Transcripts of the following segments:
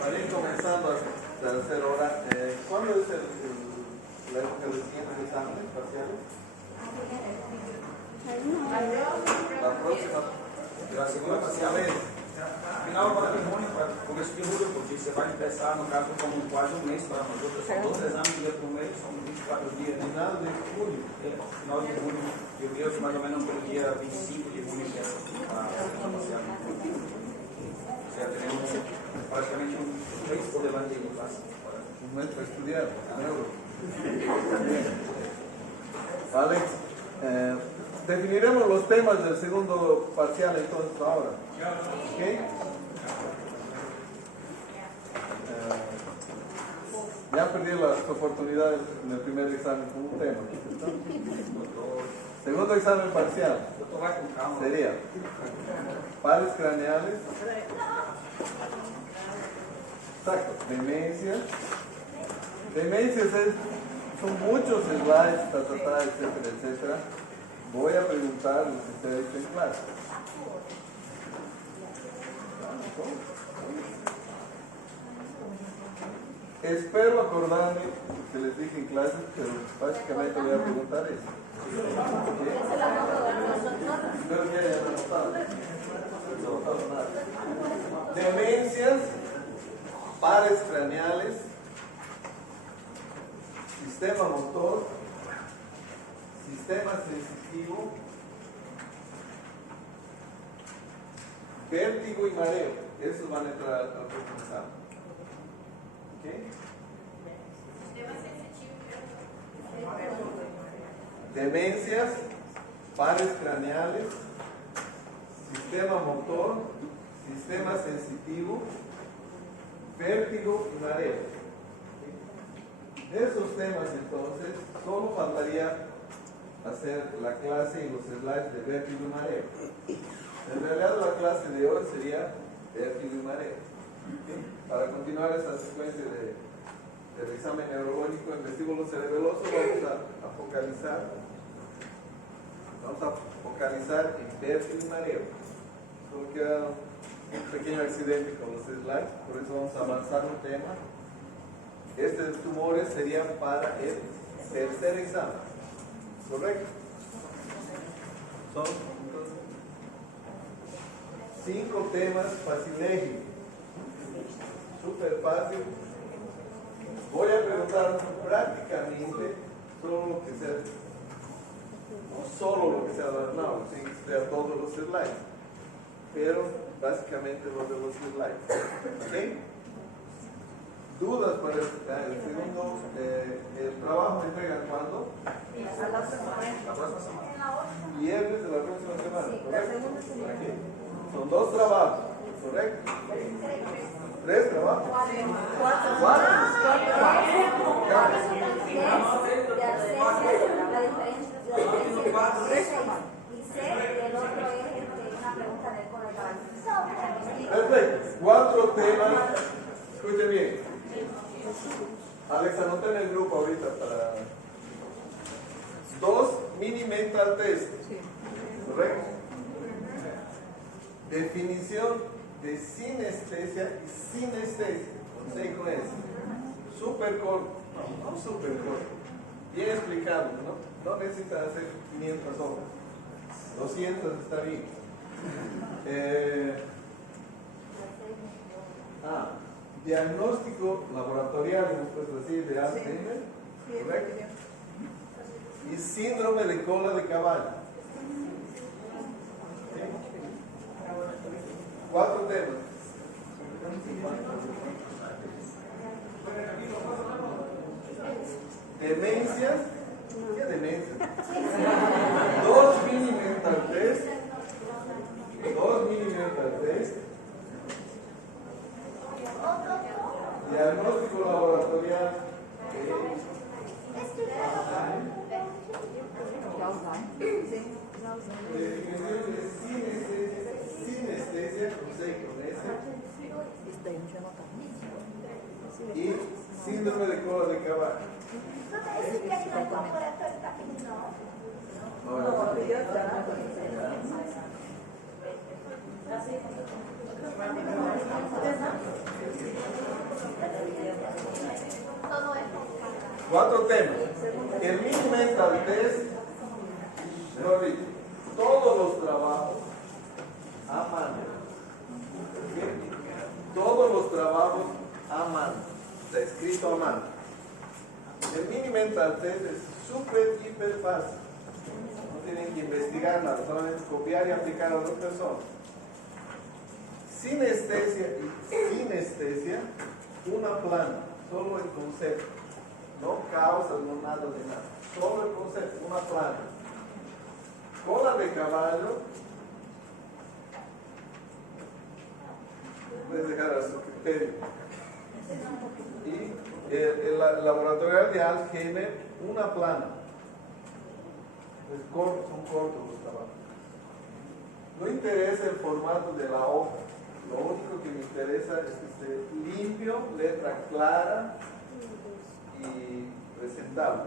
Para ir comenzando a hacer hora, ¿cuándo es la época de siguientes exámenes parciales? La próxima. La segunda parcial é final agora de junho, para começo de julho, porque você vai começar, no caso, como quase um mês para nós outros. São 12 exames dia por mês, são 24 dias. Final de julho. Final de junho, eu vejo mais ou menos pelo dia 25 de junho, que é a segunda parcial. Ou seja, teremos praticamente um mês por delante de classe. Un mes para estudiar, nuevo. Vale. Definiremos los temas del segundo parcial entonces ahora. ¿Ok? Ya perdí las oportunidades en el primer examen con un tema. Segundo examen parcial sería pares craneales. Exacto, demencias. Demencias son muchos slides, etcétera, etcétera. Voy a preguntar lo que ustedes en clase. Espero acordarme que les dije en clase, pero básicamente voy a preguntar eso. Pero ya no anotado nada. Demencias, pares craneales, sistema motor, sistema sensitivo, vértigo y mareo. Esos van a entrar al próximo examen. ¿Okay? Demencias, pares craneales, sistema motor, sistema sensitivo, vértigo y mareo. De esos temas entonces, solo faltaría hacer la clase y los slides de vértigo y mareo. En realidad la clase de hoy sería vértigo y mareo. ¿Okay? Para continuar esta secuencia del examen neurológico en vestíbulo cerebeloso vamos a focalizar en vértigo y mareo. Solo queda un pequeño accidente con los slides, por eso vamos a avanzar un tema. Estos tumores serían para el tercer examen. ¿Correcto? Son 5 temas facilísimos. Súper fácil. Voy a preguntar prácticamente solo lo que sea, no solo lo que sea no, sin que sea todos los slides, pero básicamente los de los slides. ¿Ok? ¿Dudas para el segundo? ¿El trabajo entregan cuándo? La próxima semana. Viernes de la próxima semana, ¿correcto? Son 2 trabajos, ¿correcto? 3 trabajos. 4. Perfecto. 4 temas. Escuchen bien. Alex, anota en el grupo ahorita para 2 mini mental test. ¿Correcto? Definición de sinestesia y sinestesia. Con C y con S. Súper corto. No súper corto. Bien explicado, ¿no? No necesitan hacer 500 hojas. 200 está bien. Diagnóstico laboratorial, hemos puesto así, de Alzheimer. ¿Correcto? Y síndrome de cola de caballo. ¿Sí? 4 temas. Demencias. ¿Qué demencias? 2 mini mental test. 2 mini mental test. Diagnóstico laboratorial definición de sinestesia, con C y con S, y síndrome de cola de caballo. No, 4 temas. El mini mental test, mejor dicho, todos los trabajos a mano. ¿Sí? Todos los trabajos a mano. Está escrito a mano. El mini mental test es súper, hiper fácil. No tienen que investigar nada, solamente copiar y aplicar a otras personas. Sinestesia y sinestesia, una plana, solo el concepto. No causas, no nada de nada. Solo el concepto, una plana. Cola de caballo, puedes dejar a su criterio. Y el laboratorial de Alzheimer, una plana. Pues son cortos los trabajos. No interesa el formato de la hoja. Lo único que me interesa es que esté limpio, letra clara y presentable.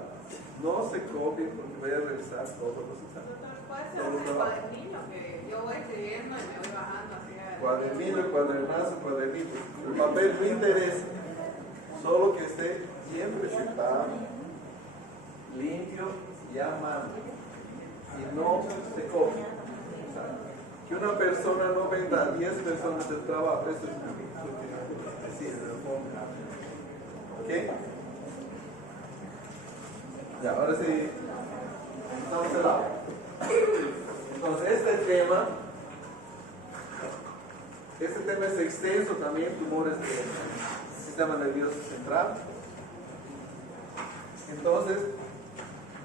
No se copie porque voy a revisar todos los exámenes. Puede ser un cuadernillo que yo voy escribiendo y me voy bajando así. Cuadernillo, cuadernazo, cuadernito. El papel no interesa. Solo que esté bien presentado, limpio y a mano. Y no se copie. Que una persona no venda a 10 personas el trabajo, eso es lo que decir en el fondo. ¿Ok? Ya, ahora sí, empezamos el agua. Entonces, este tema es extenso también, tumores del sistema nervioso central. Entonces,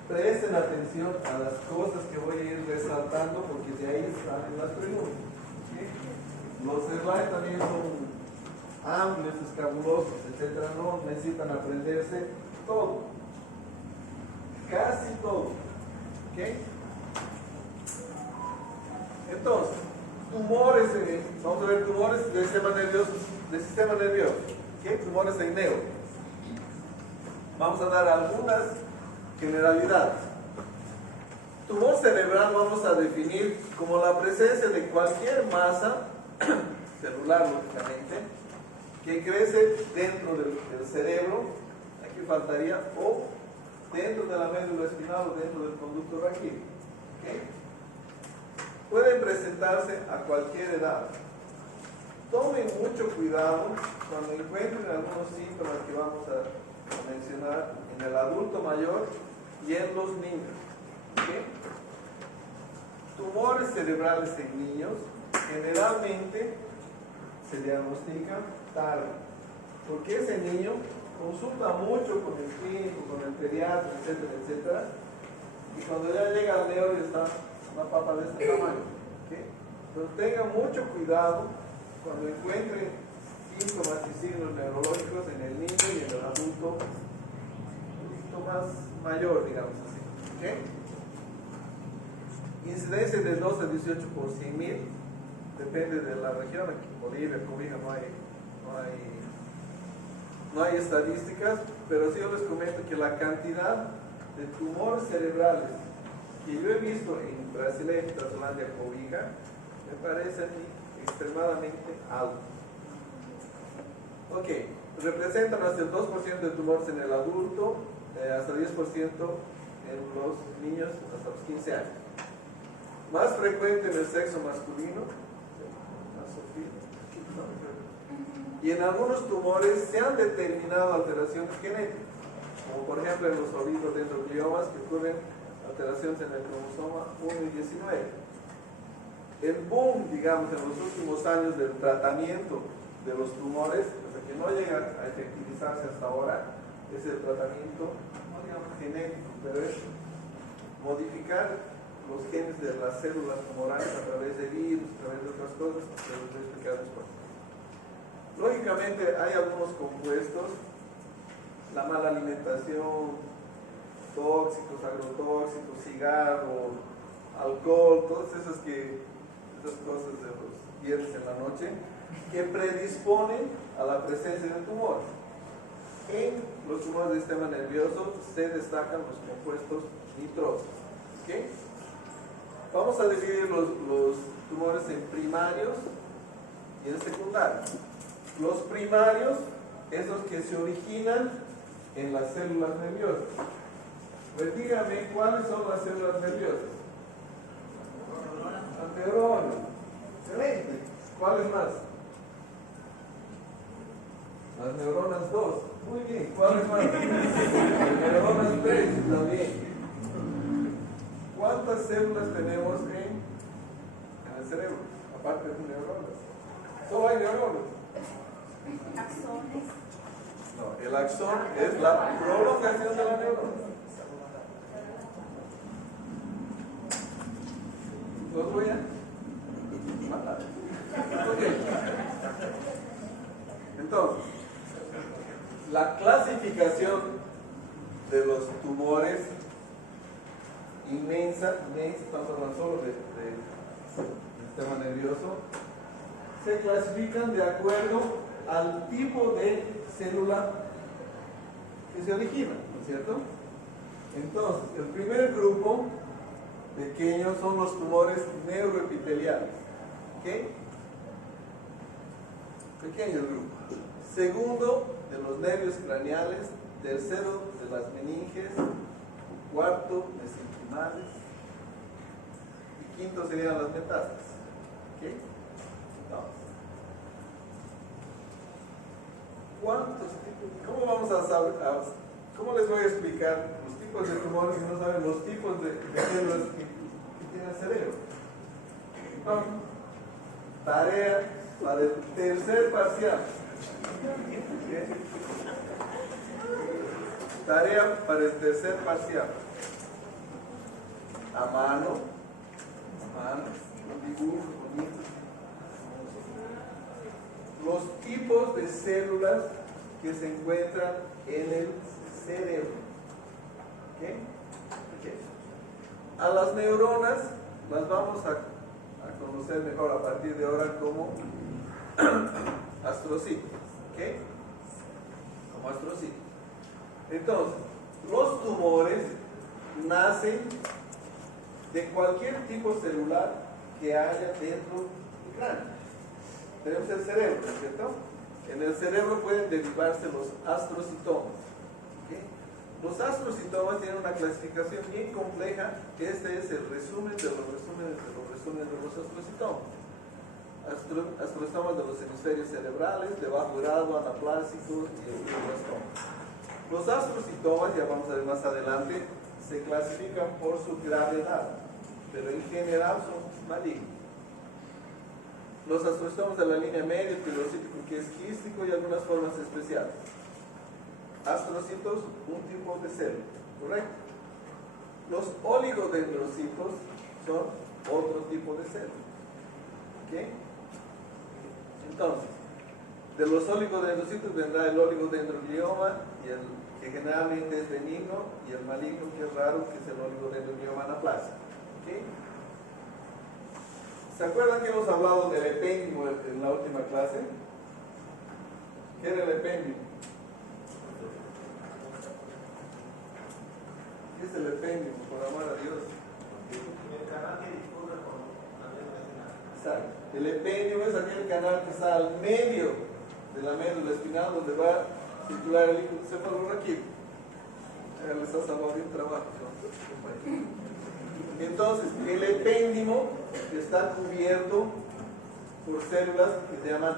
presten atención a las cosas que voy a ir resaltando porque de ahí salen las preguntas. ¿Sí? Los slides también son amplios, escabulosos, etc. No necesitan aprenderse todo. Casi todo. ¿Ok? Entonces, tumores, vamos a ver tumores del sistema nervioso. ¿Ok? Tumores en neuro. Vamos a dar algunas generalidades. Tumor cerebral vamos a definir como la presencia de cualquier masa celular, lógicamente, que crece dentro del cerebro, aquí faltaría, o dentro de la médula espinal o dentro del conducto raquídeo. ¿Okay? Pueden presentarse a cualquier edad. Tomen mucho cuidado cuando encuentren algunos síntomas que vamos a mencionar en el adulto mayor y en los niños. ¿Okay? Tumores cerebrales en niños generalmente se diagnostican tarde, porque ese niño consulta mucho con el clínico, con el pediatra, etcétera, etcétera, y cuando ya llega al neuro está una papa de este tamaño. ¿Okay? Entonces tengan mucho cuidado cuando encuentren síntomas y signos neurológicos en el niño y en el adulto un poquito más mayor, digamos así. ¿Okay? Incidencia de 2 a 18 por 100.000, depende de la región. Aquí en Bolivia, Cobija, no hay estadísticas, pero sí yo les comento que la cantidad de tumores cerebrales que yo he visto en Brasileña, Trasolandia, Cobija, me parece a mí extremadamente alto. Ok, representan hasta el 2% de tumores en el adulto, hasta 10% en los niños hasta los 15 años. Más frecuente en el sexo masculino, y en algunos tumores se han determinado alteraciones genéticas, como por ejemplo en los oligodendrogliomas que ocurren alteraciones en el cromosoma 1 y 19. El boom, digamos, en los últimos años del tratamiento de los tumores, hasta que no llega a efectivizarse hasta ahora, es el tratamiento, no digamos genético, pero es modificar los genes de las células tumorales a través de virus, a través de otras cosas, que les voy a explicar después. Lógicamente hay algunos compuestos, la mala alimentación, tóxicos, agrotóxicos, cigarro, alcohol, todas esas cosas de los viernes en la noche, que predisponen a la presencia de tumores. En los tumores del sistema nervioso se destacan los compuestos nitrosos. ¿Okay? Vamos a dividir los tumores en primarios y en secundarios. Los primarios es los que se originan en las células nerviosas. Pues dígame, ¿cuáles son las células nerviosas? Las neuronas. Excelente. ¿Cuáles más? Las neuronas 2. Muy bien. ¿Cuáles más? Las neuronas 3 también. ¿Cuántas células tenemos en el cerebro? Aparte de neuronas. Solo hay neuronas. Axones. No, el axón es la prolongación de la neurona. ¿Los voy a matar? Ok. Entonces, la clasificación de los tumores inmensa, estamos hablando solo del sistema nervioso, se clasifican de acuerdo al tipo de célula que se origina, ¿no es cierto? Entonces, el primer grupo pequeño son los tumores neuroepiteliales, ¿ok? Pequeño grupo. Segundo, de los nervios craneales. Tercero, de las meninges. Cuarto, mesenquimales. Y quinto serían las metástasis, ¿ok? Entonces, ¿cuántos tipos? ¿Cómo vamos a saber? ¿Cómo les voy a explicar los tipos de tumores si no saben los tipos de células que tiene el cerebro? Entonces, tarea para el tercer parcial. ¿Okay? Tarea para el tercer parcial. A mano, un dibujo bonito. Los tipos de células que se encuentran en el cerebro. ¿Okay? Okay. A las neuronas las vamos a conocer mejor a partir de ahora como astrocitos. ¿Okay? Como astrocitos. Entonces, los tumores nacen de cualquier tipo celular que haya dentro del cráneo. Tenemos el cerebro, ¿no es cierto? En el cerebro pueden derivarse los astrocitomas. ¿Okay? Los astrocitomas tienen una clasificación bien compleja. Este es el resumen de los resúmenes de los astrocitomas. Astrocitomas de los hemisferios cerebrales, de bajo grado, anaplásicos y glioblastoma. Los astrocitomas, ya vamos a ver más adelante, se clasifican por su gravedad, pero en general son malignos. Los astrocitomas de la línea media, el pilocítico que es quístico y algunas formas especiales. Astrocitos, un tipo de célula, ¿correcto? Los oligodendrocitos son otro tipo de célula. ¿Ok? Entonces, de los oligodendrocitos vendrá el oligodendroglioma, y el que generalmente es benigno, y el maligno, que es raro, que es el oligodendroglioma anaplásico. ¿Okay? ¿Se acuerdan que hemos hablado del epéndimo en la última clase? ¿Qué era el epéndimo? ¿Qué es el epéndimo, por amor a Dios? El canal que discurre por la médula espinal. Exacto. El epéndimo es aquel canal que está al medio de la médula espinal, donde va a circular el líquido cefalorraquídeo. Les ha salvado bien trabajo, ¿no? Entonces, el epéndimo está cubierto por células que se llaman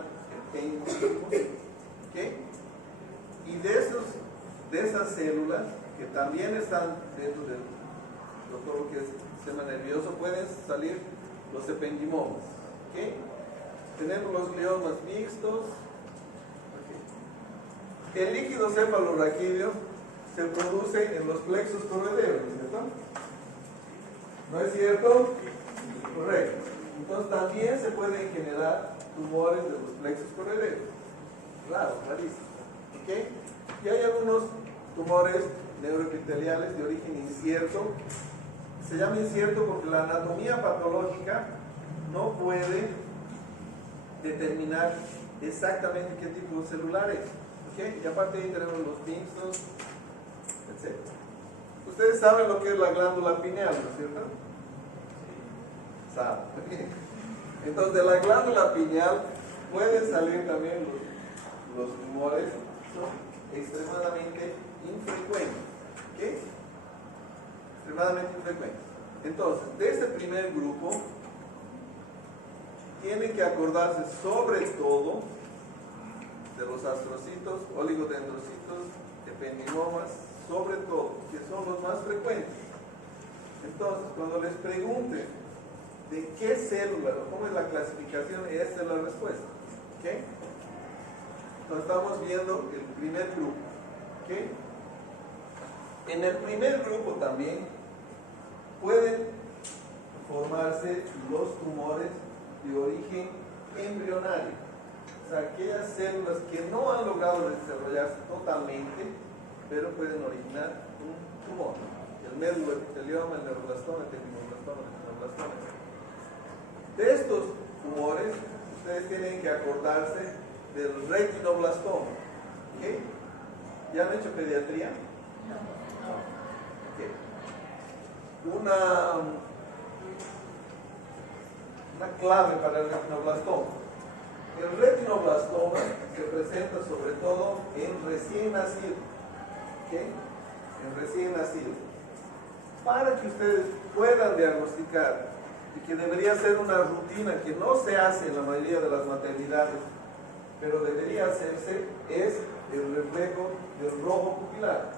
epéndimos. ¿Okay? Y de esas células, que también están dentro de todo lo que es el sistema nervioso, pueden salir los ependimomas. ¿Okay? Tenemos los gliomas mixtos. Okay. El líquido cefalorraquídeo se produce en los plexos correderos, ¿no es cierto? ¿No es cierto? Correcto. Entonces también se pueden generar tumores de los plexos correderos. Claro, clarísimo. ¿Okay? Y hay algunos tumores neuroepiteliales de origen incierto. Se llama incierto porque la anatomía patológica no puede determinar exactamente qué tipo de celular es. ¿Okay? Y aparte ahí tenemos los mixtos, etc. Ustedes saben lo que es la glándula pineal, ¿no es cierto? Saben. Entonces de la glándula pineal pueden salir también los tumores. Son extremadamente infrecuentes. ¿Ok? Extremadamente infrecuentes. Entonces, de ese primer grupo, tienen que acordarse sobre todo de los astrocitos, oligodendrocitos, ependinomas, sobre todo, que son los más frecuentes. Entonces, cuando les pregunten de qué célula, o cómo es la clasificación, esta es la respuesta. ¿Ok? Entonces, estamos viendo el primer grupo. ¿Ok? En el primer grupo también pueden formarse los tumores de origen embrionario. O sea, aquellas células que no han logrado desarrollarse totalmente, pero pueden originar un tumor. El médulo epitelioma, el neuroblastoma, el tecnoblastoma, el neuroblastoma. De estos tumores, ustedes tienen que acordarse del retinoblastoma. ¿Ok? ¿Ya han hecho pediatría? ¿Ok? Una clave para el retinoblastoma. El retinoblastoma se presenta sobre todo en recién nacido. ¿Ok? En recién nacido. Para que ustedes puedan diagnosticar, y que debería ser una rutina que no se hace en la mayoría de las maternidades, pero debería hacerse, es el reflejo del rojo pupilar.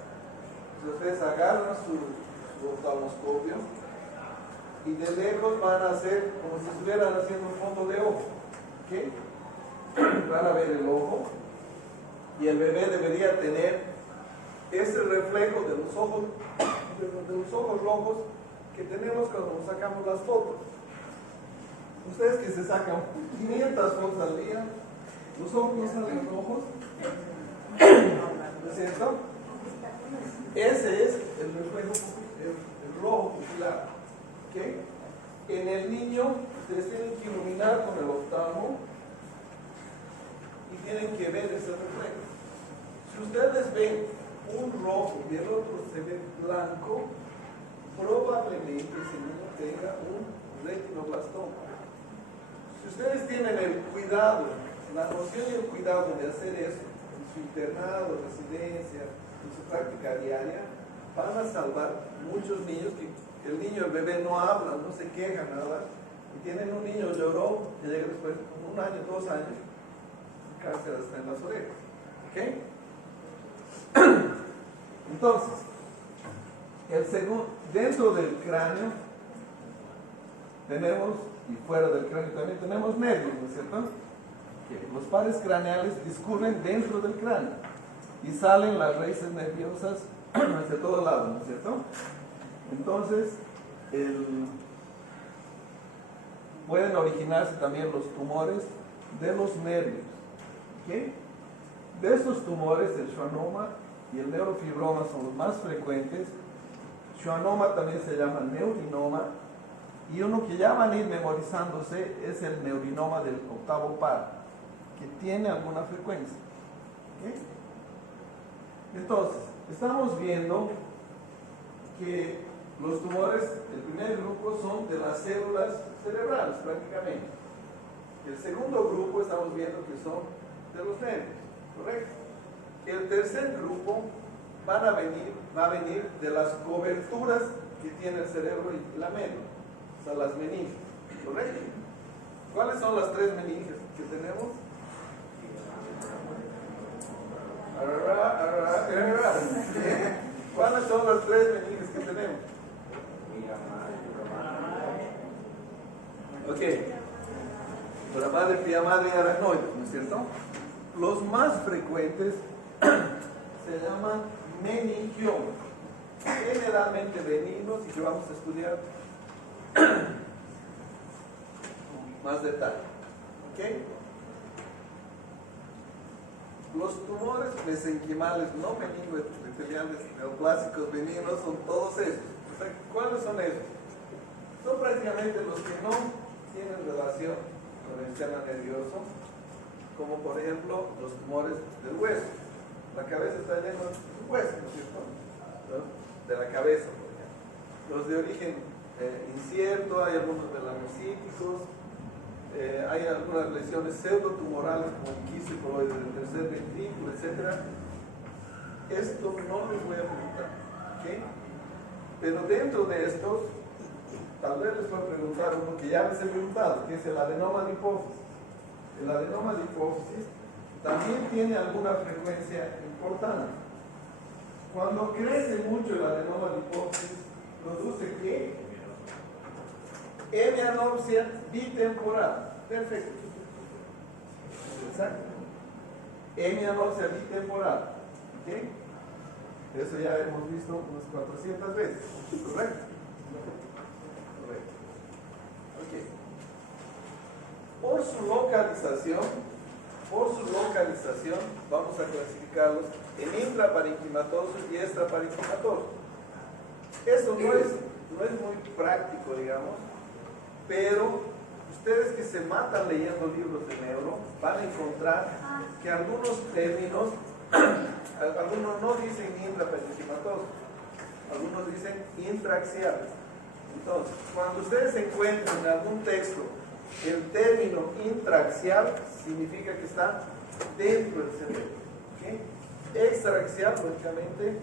Si ustedes agarran su oftalmoscopio y de lejos van a hacer como si estuvieran haciendo un fondo de ojo. ¿Ok? Van a ver el ojo y el bebé debería tener ese reflejo de los ojos rojos que tenemos cuando nos sacamos las fotos. Ustedes que se sacan 500 fotos al día, los ojos no salen rojos, ¿no es cierto? Ese es el reflejo, el rojo pupilar. ¿Okay? En el niño, ustedes tienen que iluminar con el oftalmo y tienen que ver ese reflejo. Si ustedes ven un rojo y el otro se ve blanco, probablemente ese niño tenga un retinoblastoma. Si ustedes tienen el cuidado, la noción y el cuidado de hacer eso en su internado, residencia, en su práctica diaria, van a salvar muchos niños que el niño, el bebé no habla, no se queja nada, y tienen un niño lloró, que llega después con 1 año, 2 años, cáncer hasta en las orejas. ¿Ok? Entonces, dentro del cráneo tenemos, y fuera del cráneo también tenemos nervios, ¿no es cierto? Que los pares craneales discurren dentro del cráneo y salen las raíces nerviosas hacia todos lados, ¿no es cierto? Entonces, pueden originarse también los tumores de los nervios. ¿Okay? De estos tumores, el schwannoma y el neurofibroma son los más frecuentes. Schwannoma también se llama neurinoma, y uno que ya van a ir memorizándose es el neurinoma del 8º par, que tiene alguna frecuencia. ¿Okay? Entonces, estamos viendo que los tumores, el primer grupo, son de las células cerebrales prácticamente. El segundo grupo estamos viendo que son de los nervios, ¿correcto? El tercer grupo va a venir de las coberturas que tiene el cerebro y la médula, o sea, las meninges, ¿correcto? ¿Cuáles son las 3 meninges que tenemos? ¿Cuáles son las 3 meninges que tenemos? Ok, para madre, pía madre y aracnoide, ¿no es cierto? Los más frecuentes se llaman meningiomas, generalmente benignos, y que vamos a estudiar con más detalle. ¿Ok? Los tumores mesenquimales no benignos, epiteliales, neoplásicos benignos, son todos esos. O sea, ¿cuáles son esos? Son prácticamente los que no tienen relación con el sistema nervioso, como por ejemplo los tumores del hueso. La cabeza está llena de hueso, ¿no es cierto? ¿No? De la cabeza, por ejemplo. Los de origen incierto, hay algunos melanocíticos, hay algunas lesiones pseudotumorales como el quiste coloide del tercer ventrículo, etc. esto no les voy a preguntar, ¿ok? Pero dentro de estos, tal vez les voy a preguntar uno que ya les he preguntado, que es el adenoma de hipófisis. El adenoma de hipófisis también tiene alguna frecuencia importante. Cuando crece mucho el adenoma de hipófisis, produce ¿qué? Hemianopsia bitemporal. Perfecto. Exacto. Hemianopsia bitemporal. ¿Ok? Eso ya hemos visto unas 400 veces. ¿Correcto? Correcto. Ok. Por su localización, vamos a clasificarlos en intraparenquimatosos y extraparenquimatosos. Eso no es muy práctico, digamos, pero ustedes que se matan leyendo libros de neuro van a encontrar que algunos términos, algunos no dicen intraparenquimatosos, algunos dicen intraaxiales. Entonces, cuando ustedes encuentren en algún texto el término intraaxial, significa que está dentro del cerebro. ¿Okay? Extraaxial, lógicamente,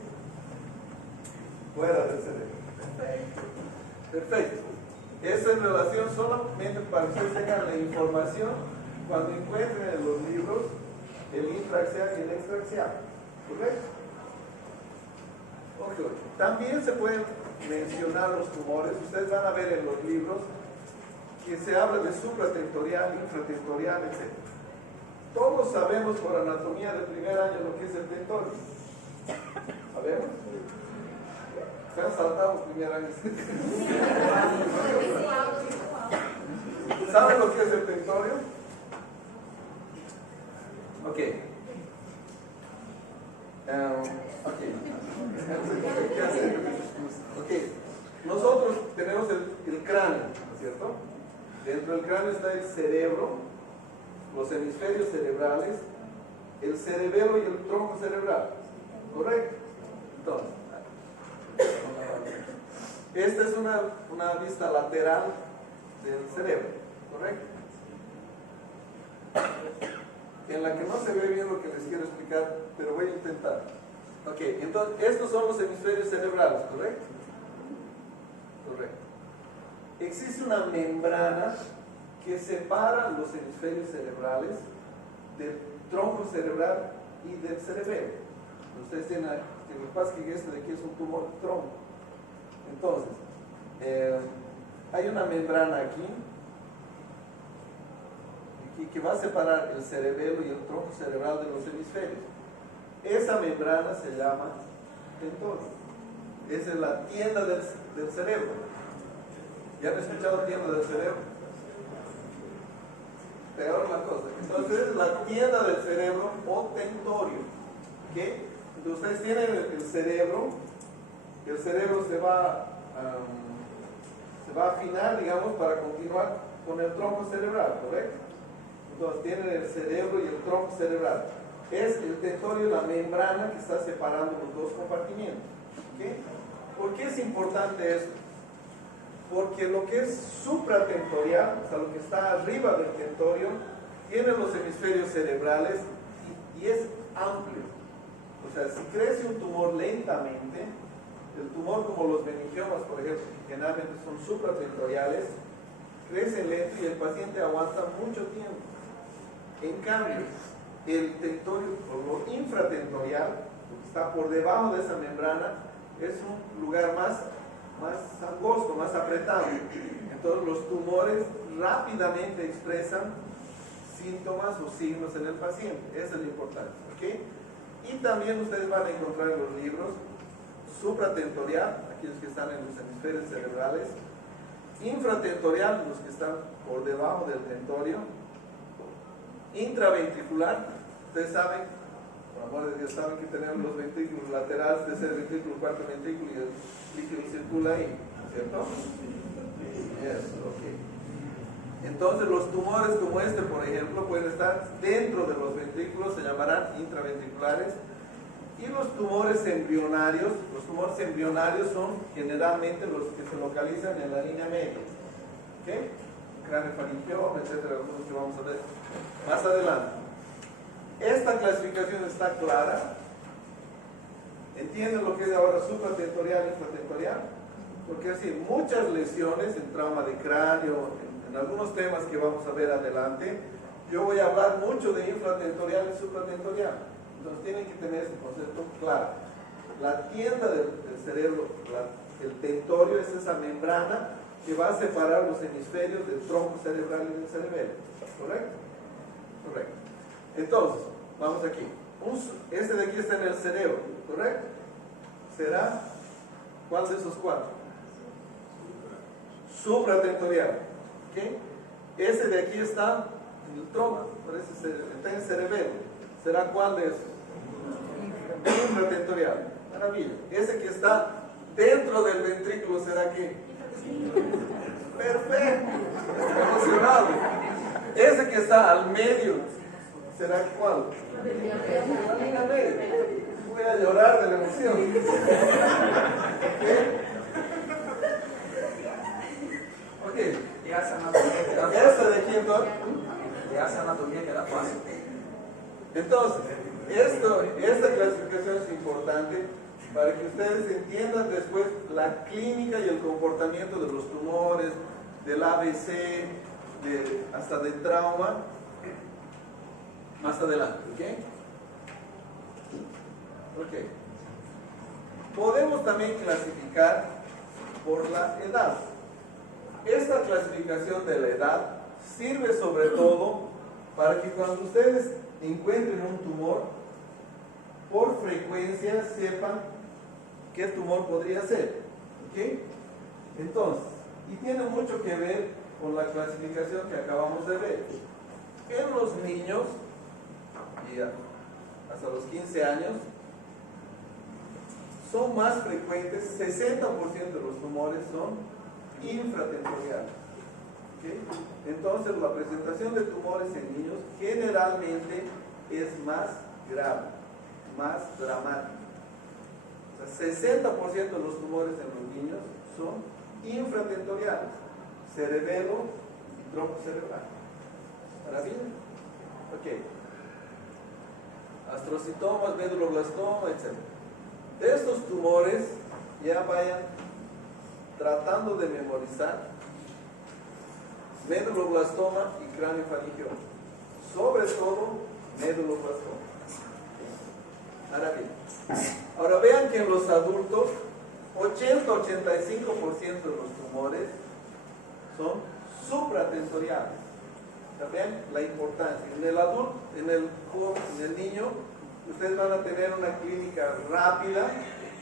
fuera del cerebro. Perfecto. Perfecto. Eso en relación solamente para que ustedes tengan la información cuando encuentren en los libros el intraaxial y el extraaxial. ¿Correcto? Ok. También se pueden mencionar los tumores. Ustedes van a ver en los libros que se habla de supratentorial, infratentorial, etc. Todos sabemos por anatomía de primer año lo que es el tentorio. ¿Sabemos? ¿Se han saltado el primer año? ¿Saben lo que es el tentorio? Ok. Ok. Nosotros tenemos el cráneo, ¿no es cierto? Dentro del cráneo está el cerebro, los hemisferios cerebrales, el cerebelo y el tronco cerebral. ¿Correcto? Entonces, esta es una vista lateral del cerebro. ¿Correcto? En la que no se ve bien lo que les quiero explicar, pero voy a intentar. Ok, entonces estos son los hemisferios cerebrales, ¿correcto? Correcto. Existe una membrana que separa los hemisferios cerebrales del tronco cerebral y del cerebelo. Ustedes tienen, lo que pasa es que este de aquí es un tumor de tronco. Entonces, hay una membrana aquí que va a separar el cerebelo y el tronco cerebral de los hemisferios. Esa membrana se llama tentorio. Esa es la tienda del cerebro. ¿Ya han escuchado tienda del cerebro? Peor la cosa. Entonces es la tienda del cerebro o tentorio. ¿Okay? Entonces ustedes tienen el cerebro se va a afinar, digamos, para continuar con el tronco cerebral, ¿correcto? Entonces tienen el cerebro y el tronco cerebral. Es el tentorio, la membrana que está separando los dos compartimientos. ¿Okay? ¿Por qué es importante esto? Porque lo que es supratentorial, o sea, lo que está arriba del tentorio, tiene los hemisferios cerebrales y es amplio. O sea, si crece un tumor lentamente, el tumor como los meningiomas, por ejemplo, que generalmente son supratentoriales, crece lento y el paciente aguanta mucho tiempo. En cambio, el tentorio o lo infratentorial, que está por debajo de esa membrana, es un lugar más angosto, más apretado. Entonces los tumores rápidamente expresan síntomas o signos en el paciente. Esa es la importancia. ¿Okay? Y también ustedes van a encontrar en los libros supratentorial, aquellos que están en los hemisferios cerebrales, infratentorial, los que están por debajo del tentorio, intraventricular. Ustedes saben, por amor de Dios, saben que tenemos los ventrículos laterales, tercer ventrículo, cuarto ventrículo y el líquido circula ahí, ¿cierto? Yes, okay. Entonces los tumores como este, por ejemplo, pueden estar dentro de los ventrículos, se llamarán intraventriculares. Y los tumores embrionarios son generalmente los que se localizan en la línea media. ¿Okay? Cráneo faringioma, etcétera, algunos que vamos a ver más adelante. Esta clasificación está clara. ¿Entienden lo que es ahora supratentorial e infratentorial? Porque así, muchas lesiones en trauma de cráneo, en algunos temas que vamos a ver adelante, yo voy a hablar mucho de infratentorial y supratentorial. Entonces tienen que tener ese concepto claro. La tienda del cerebro, el tentorio, es esa membrana que va a separar los hemisferios del tronco cerebral y del cerebelo. ¿Correcto? Correcto. Entonces, vamos aquí. Este de aquí está en el cerebro, ¿correcto? ¿Será cuál de esos cuatro? Supratentorial. ¿Okay? Ese de aquí está en el tronco, está en el cerebelo. ¿Será cuál de esos? Infratentorial. Maravilla. Ese que está dentro del ventrículo, ¿será qué? Perfecto. Emocionado. Ese que está al medio, ¿será cuál? Voy a llorar de la emoción. Ok. Y esa anatomía que da Esta de aquí entonces. Y esa anatomía que da fácil. Entonces, esta clasificación es importante para que ustedes entiendan después la clínica y el comportamiento de los tumores, del ABC, hasta del trauma, más adelante, ¿ok? Ok. Podemos también clasificar por la edad. Esta clasificación de la edad sirve sobre todo para que cuando ustedes encuentren un tumor, por frecuencia sepan qué tumor podría ser. ¿Ok? Entonces, y tiene mucho que ver con la clasificación que acabamos de ver. En los niños, y hasta los 15 años, son más frecuentes, 60% de los tumores son infratentoriales. ¿Okay? Entonces la presentación de tumores en niños generalmente es más grave, más dramática. O sea, 60% de los tumores en los niños son infratentoriales, cerebelo y tronco cerebral. ¿Para bien? Ok. Astrocitomas, meduloblastoma, etc. De estos tumores ya vayan tratando de memorizar meduloblastoma y craniofaringioma. Sobre todo, meduloblastoma. Ahora bien, ahora vean que en los adultos, 80-85% de los tumores son supratentoriales. O sea, vean la importancia. En el adulto, en el niño, ustedes van a tener una clínica rápida,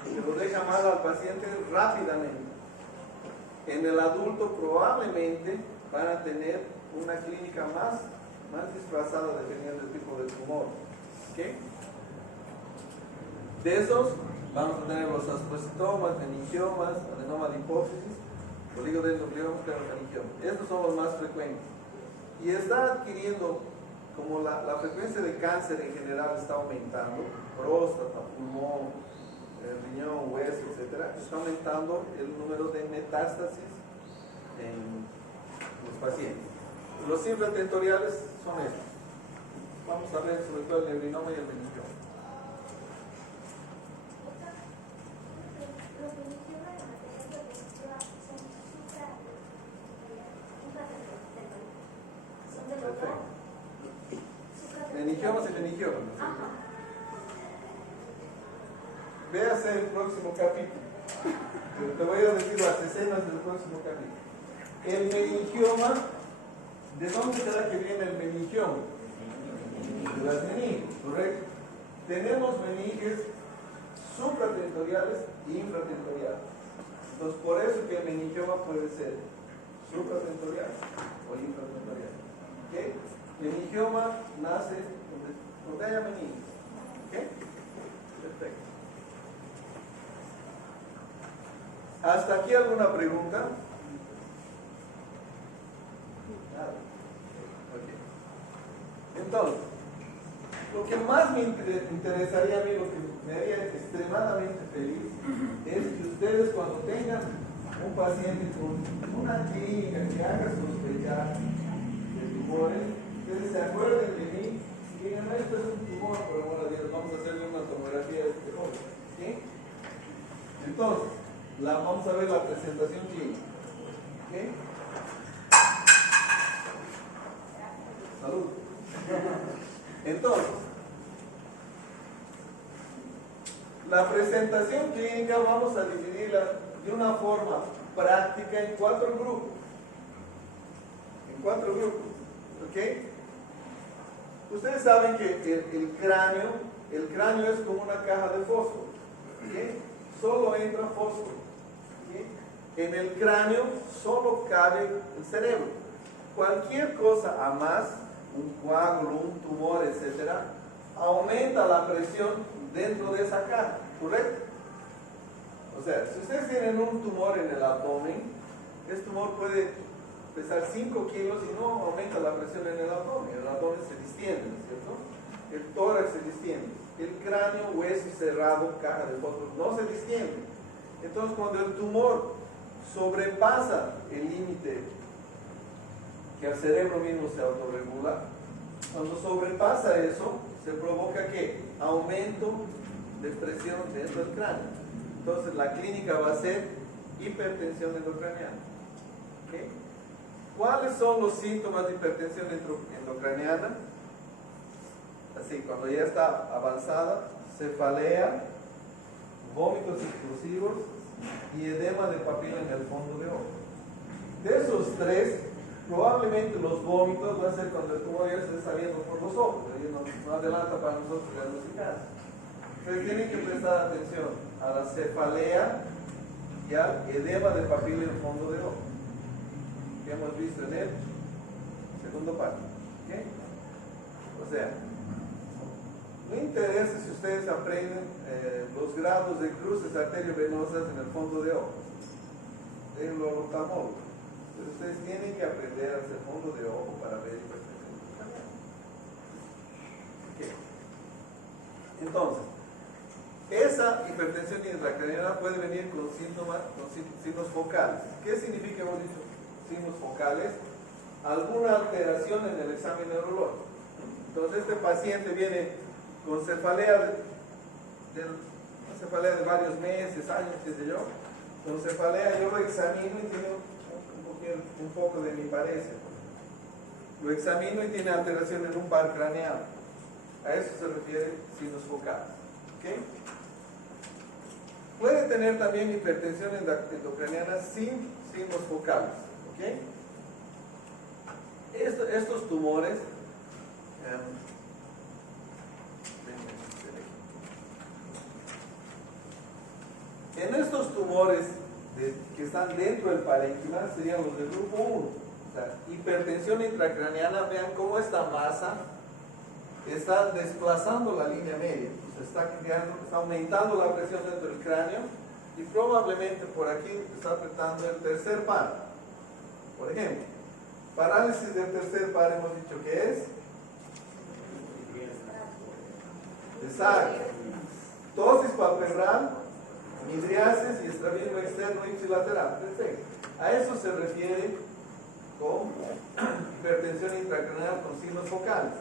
que lo deja mal al paciente rápidamente. En el adulto probablemente van a tener una clínica más disfrazada dependiendo del tipo de tumor. ¿Okay? De esos vamos a tener los astrocitomas, meningiomas, adenoma de hipófisis, oligodendrogliomas, craniofaringiomas. Estos son los más frecuentes. Y está adquiriendo, como la frecuencia de cáncer en general está aumentando, próstata, pulmón, riñón, hueso, etc., está aumentando el número de metástasis en los pacientes. Los infratentoriales son estos. Vamos a ver sobre todo el neurinoma y el meningioma. Meningiomas y meningiomas. Véase el próximo capítulo. Te voy a decir las escenas del próximo capítulo. El meningioma, ¿de dónde será que viene el meningioma? De las meninges, ¿correcto? Tenemos meninges supratentoriales y infratentoriales. Entonces, por eso que el meningioma puede ser supratentorial o infratentorial. ¿Okay? El meningioma nace donde haya meninges. ¿Okay? Perfecto. ¿Hasta aquí alguna pregunta? Nada. Okay. Entonces, lo que más me interesaría a mí, lo que me haría extremadamente feliz, es que ustedes cuando tengan un paciente con una clínica que haga sospechar de tumores, ustedes se acuerden de mí y digan, esto es un tumor, por amor a Dios, vamos a hacerle una tomografía de este joven. ¿Sí? Entonces, vamos a ver la presentación clínica. ¿Ok? Salud. Entonces, la presentación clínica vamos a dividirla de una forma práctica en 4 grupos. En 4 grupos. ¿Ok? Ustedes saben que el cráneo es como una caja de fósforo. ¿Ok? Solo entra fósforo. ¿Ok? En el cráneo solo cabe el cerebro. Cualquier cosa a más, un coágulo, un tumor, etcétera, aumenta la presión dentro de esa caja, ¿correcto? O sea, si ustedes tienen un tumor en el abdomen, este tumor puede pesar 5 kilos y no aumenta la presión en el abdomen se distiende, ¿no es cierto? El tórax se distiende, el cráneo, hueso cerrado, caja de fósforo, no se distiende. Entonces, cuando el tumor sobrepasa el límite que el cerebro mismo se autorregula, cuando sobrepasa eso, se provoca ¿qué? Aumento de presión dentro del cráneo. Entonces la clínica va a ser hipertensión endocraniana. ¿Okay? ¿Cuáles son los síntomas de hipertensión endocraniana? Así, cuando ya está avanzada, cefalea, vómitos explosivos y edema de papila en el fondo de ojo. De esos 3, probablemente los vómitos va a ser cuando el tumor ya se está saliendo por los ojos, no adelanta para nosotros diagnosticar. Entonces tienen que prestar atención a la cefalea y al edema de papila en el fondo de ojo, que hemos visto en el segundo párrafo. ¿Okay? O sea, no interesa si ustedes aprenden los grados de cruces arteriovenosas en el fondo de ojo, en los oftalmólogos. Entonces ustedes tienen que aprender a hacer fondo de ojo para ver hipertensión endocraniana. Okay. Entonces, esa hipertensión intracraniana puede venir con síntomas, con signos focales. ¿Qué significa, hemos dicho, signos focales? Alguna alteración en el examen neurológico. Entonces este paciente viene con cefalea de varios meses, años, qué sé yo. Con cefalea yo lo examino y tiene un poco de hemiparesia. Lo examino y tiene alteración en un par craneal. A eso se refiere signos focales. ¿Okay? Puede tener también hipertensión endocraniana sin signos focales. ¿Okay? Estos tumores en estos tumores que están dentro del parénquima serían los del grupo 1. O sea, hipertensión intracraniana, vean cómo esta masa está desplazando la línea media. O sea, está aumentando la presión dentro del cráneo y probablemente por aquí está apretando el tercer par. Por ejemplo, parálisis del tercer par hemos dicho que es exacto. Tosis palpebral, midriasis y estrabismo externo ipsilateral. Perfecto. A eso se refiere con hipertensión intracranial con signos focales.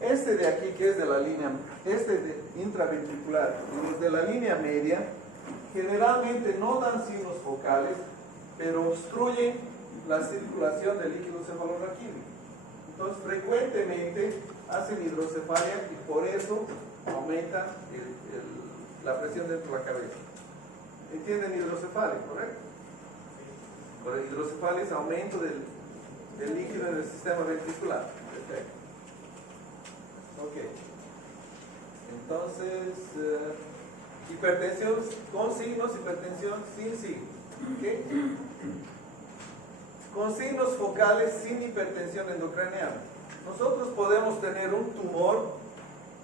Este de aquí, que es de la línea, de intraventricular, y los de la línea media, generalmente no dan signos focales, pero obstruyen la circulación del líquido cefalorraquídeo. Entonces, frecuentemente hacen hidrocefalia y por eso aumenta la presión dentro de la cabeza. ¿Entienden hidrocefalia, correcto? Por hidrocefalia es aumento del líquido en el sistema ventricular. Perfecto. Ok. Entonces, hipertensión con signos, hipertensión sin signos. ¿Okay? Con signos focales sin hipertensión endocraniana. Nosotros podemos tener un tumor,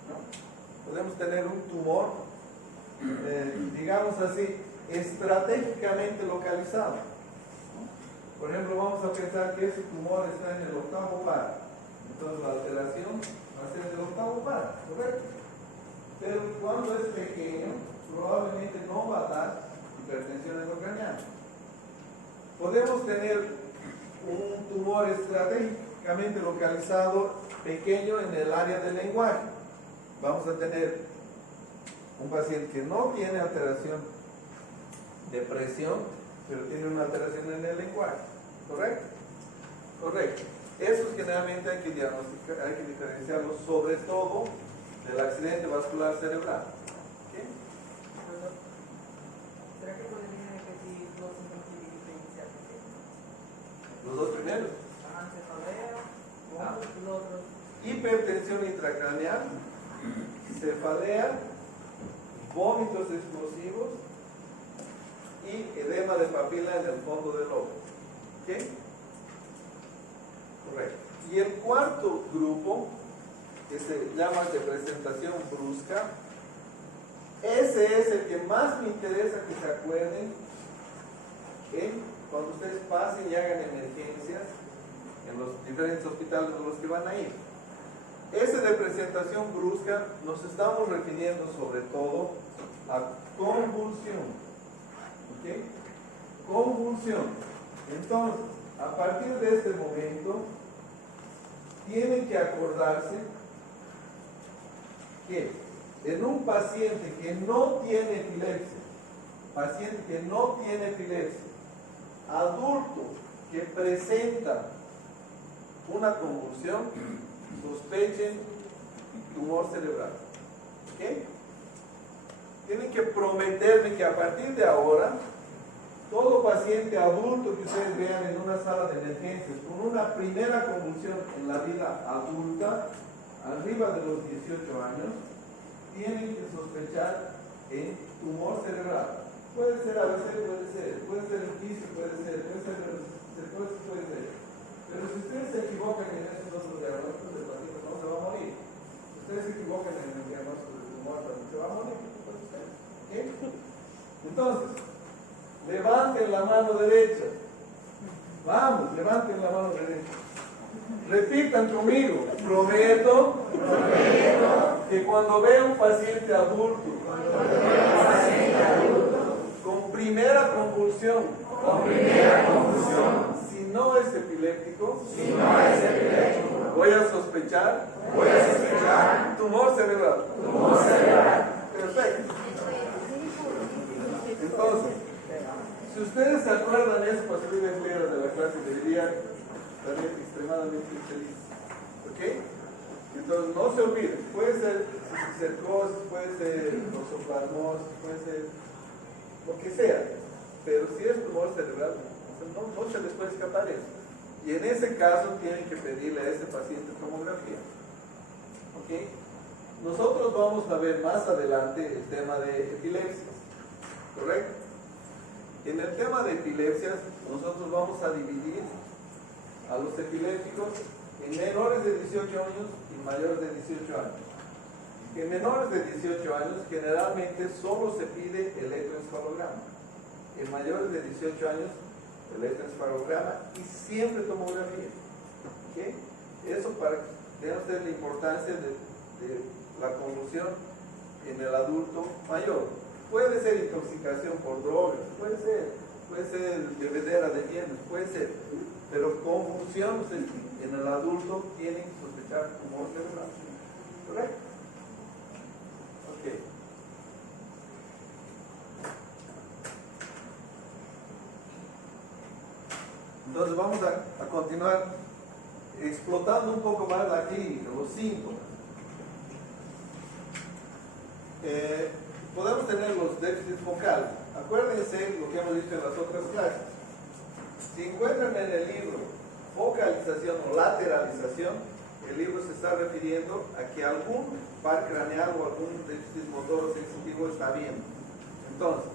¿no? Podemos tener un tumor, digamos así, estratégicamente localizado. Por ejemplo, vamos a pensar que ese tumor está en el octavo par. Entonces la alteración va a ser del octavo par, ¿correcto? Pero cuando es pequeño, probablemente no va a dar hipertensión endocraniana. Podemos tener un tumor estratégicamente localizado pequeño en el área del lenguaje. Vamos a tener un paciente que no tiene alteración de presión, pero tiene una alteración en el lenguaje. ¿Correcto? Correcto. Esos generalmente hay que diagnosticar, hay que diferenciarlos sobre todo del accidente vascular cerebral. ¿Okay? ¿Será que podría repetir los síntomas diferenciales? Los dos primeros. Cefalea, vómitos y los otros. Hipertensión intracraneal, cefalea, vómitos explosivos y edema de papila en el fondo del ojo. ¿Ok? Correcto. Y el cuarto grupo, que se llama de presentación brusca, ese es el que más me interesa que se acuerden cuando ustedes pasen y hagan emergencias en los diferentes hospitales a los que van a ir. Ese de presentación brusca nos estamos refiriendo sobre todo a convulsión. ¿Ok? Convulsión. Entonces, a partir de este momento, tienen que acordarse que en un paciente que no tiene epilepsia, adulto que presenta una convulsión, sospechen tumor cerebral. ¿Ok? Tienen que prometerme que a partir de ahora, todo paciente adulto que ustedes vean en una sala de emergencias con una primera convulsión en la vida adulta, arriba de los 18 años, tienen que sospechar en tumor cerebral. Puede ser ABC, puede ser el físico, puede ser. Pero si ustedes se equivocan en esos otros diagnósticos, el paciente no se va a morir. Si ustedes se equivocan en el diagnóstico del tumor, se va a morir. ¿Okay? Entonces, levanten la mano derecha. Vamos, levanten la mano derecha. Repitan conmigo. Prometo que cuando vea un paciente adulto con primera convulsión, si no es epiléptico, voy a sospechar tumor cerebral. Perfecto. Entonces, si ustedes se acuerdan eso para salir entera de la clase, deberían estar extremadamente felices. ¿Ok? Entonces, no se olviden, puede ser cisticercosis, puede ser nosoplasmosis, puede ser lo que sea, pero si es tumor cerebral, no se les puede escapar eso. Y en ese caso tienen que pedirle a ese paciente tomografía. ¿Ok? Nosotros vamos a ver más adelante el tema de epilepsias, ¿correcto? En el tema de epilepsias, nosotros vamos a dividir a los epilépticos en menores de 18 años y mayores de 18 años. En menores de 18 años generalmente solo se pide electroencefalograma. En mayores de 18 años electroencefalograma y siempre tomografía. ¿Okay? Eso para que vean ustedes la importancia de la convulsión en el adulto mayor. Puede ser intoxicación por drogas, puede ser bebedera de bienes, puede ser, pero convulsión en el adulto tienen que sospechar tumor cerebral. ¿Correcto? Ok. Entonces vamos a continuar explotando un poco más la clínica, los síntomas. Podemos tener los déficits focales. Acuérdense lo que hemos dicho en las otras clases. Si encuentran en el libro focalización o lateralización, el libro se está refiriendo a que algún par craneal o algún déficit motor o sensitivo está bien. Entonces,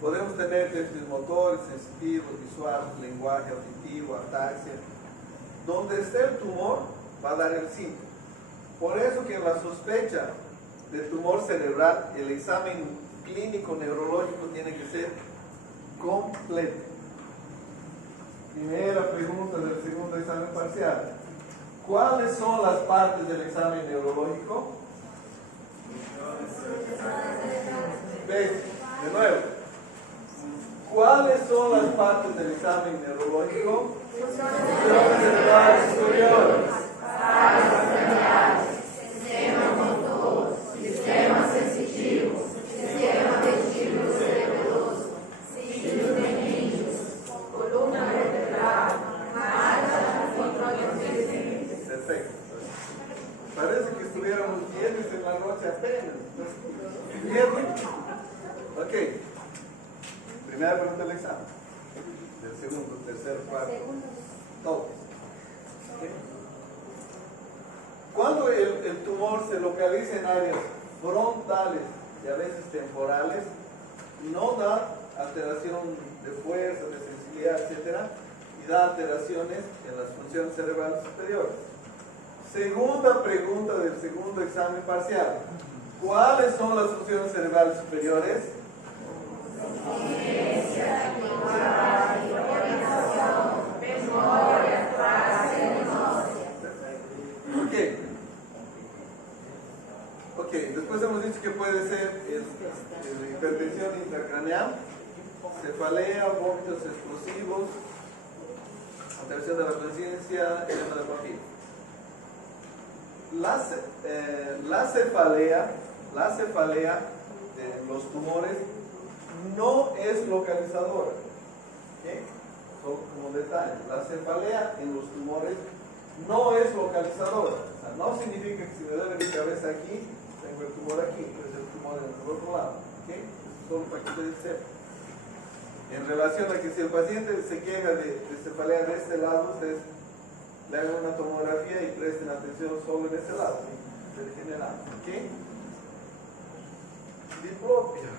podemos tener déficits motores, sensitivos, visuales, lenguaje auditivo, ataxia. Donde esté el tumor, va a dar el síntoma. Por eso que en la sospecha de tumor cerebral, el examen clínico neurológico tiene que ser completo. Primera pregunta del segundo examen parcial. ¿Cuáles son las partes del examen neurológico? ¿Ves? De nuevo. ¿Cuáles son las partes del examen neurológico? Funciones cerebrales superiores. Sistemas sensitivos. parece que estuviéramos viernes en la noche apenas. Viernes. Ok. Primera pregunta del examen. Del segundo, tercer, cuarto. Todos. ¿Okay? Cuando el tumor se localiza en áreas frontales y a veces temporales, no da alteración de fuerza, de sensibilidad, etc. Y da alteraciones en las funciones cerebrales superiores. Segunda pregunta del segundo examen parcial. ¿Cuáles son las funciones cerebrales superiores? Ok, después hemos dicho que puede ser hipertensión intracraneal, cefalea, vómitos explosivos, alteración de la conciencia, edema de papila. La cefalea de los tumores no es localizadora. ¿Okay? Como detalle, la cefalea en los tumores no es localizadora. O sea, no significa que si me duele mi cabeza aquí, tengo el tumor aquí, pues el tumor en el otro lado. ¿Okay? Solo para que ustedes sepan. En relación a que si el paciente se queja de cefalea de este lado, ustedes le hagan una tomografía y presten atención solo en ese lado, del general. ¿Ok? Diplopia.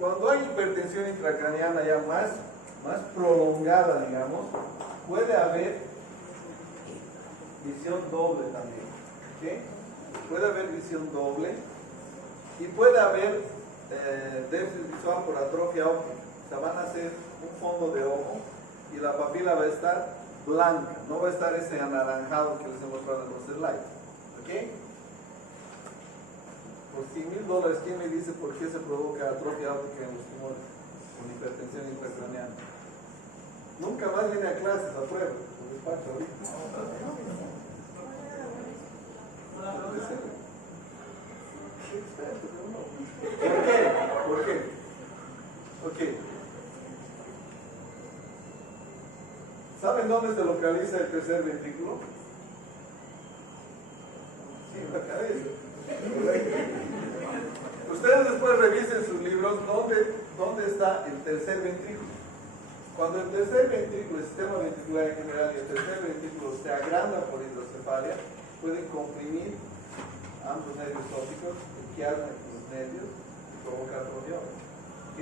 Cuando hay hipertensión intracraneana ya más prolongada, digamos, puede haber visión doble también. ¿Ok? Puede haber visión doble y puede haber déficit visual por atrofia óptica. O sea, van a hacer un fondo de ojo y la papila va a estar blanca, no va a estar ese anaranjado que les he mostrado en los slides. ¿Ok? Por $100,000, ¿quién me dice por qué se provoca atrofia óptica en los tumores con hipertensión intracraneana? Nunca más viene a clases, a prueba, por despacho ahorita. ¿Por qué? ¿Por qué? Ok. ¿Saben dónde se localiza el tercer ventrículo? Sí, en la cabeza. Ustedes después revisen sus libros dónde está el tercer ventrículo. Cuando el tercer ventrículo, el sistema ventricular en general y el tercer ventrículo se agrandan por hidrocefalia, pueden comprimir ambos nervios ópticos, el quiasma y los nervios y provocar atrofia. ¿Ok?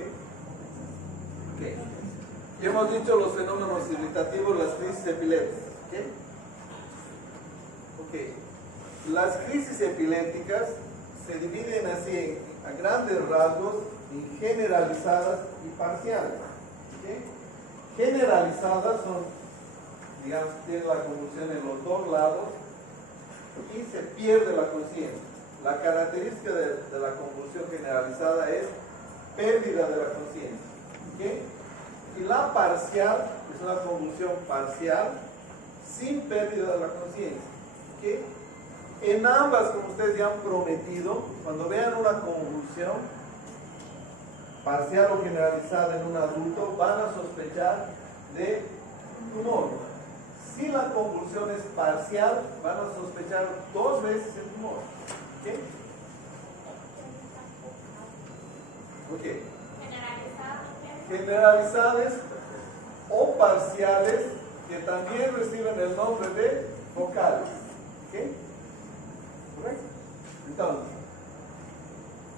Y hemos dicho los fenómenos irritativos, las crisis epilépticas. ¿Ok? Las crisis epilépticas se dividen así a grandes rasgos en generalizadas y parciales. ¿Okay? Generalizadas son, digamos, tienen la convulsión en los dos lados y se pierde la conciencia. La característica de la convulsión generalizada es pérdida de la conciencia. ¿Okay? Y la parcial es una convulsión parcial sin pérdida de la conciencia. ¿Okay? En ambas, como ustedes ya han prometido, cuando vean una convulsión parcial o generalizada en un adulto, van a sospechar de tumor. Si la convulsión es parcial, van a sospechar 2 veces el tumor. ¿Ok? Ok. Generalizadas o parciales que también reciben el nombre de focales. ¿Ok? ¿Correcto? Entonces,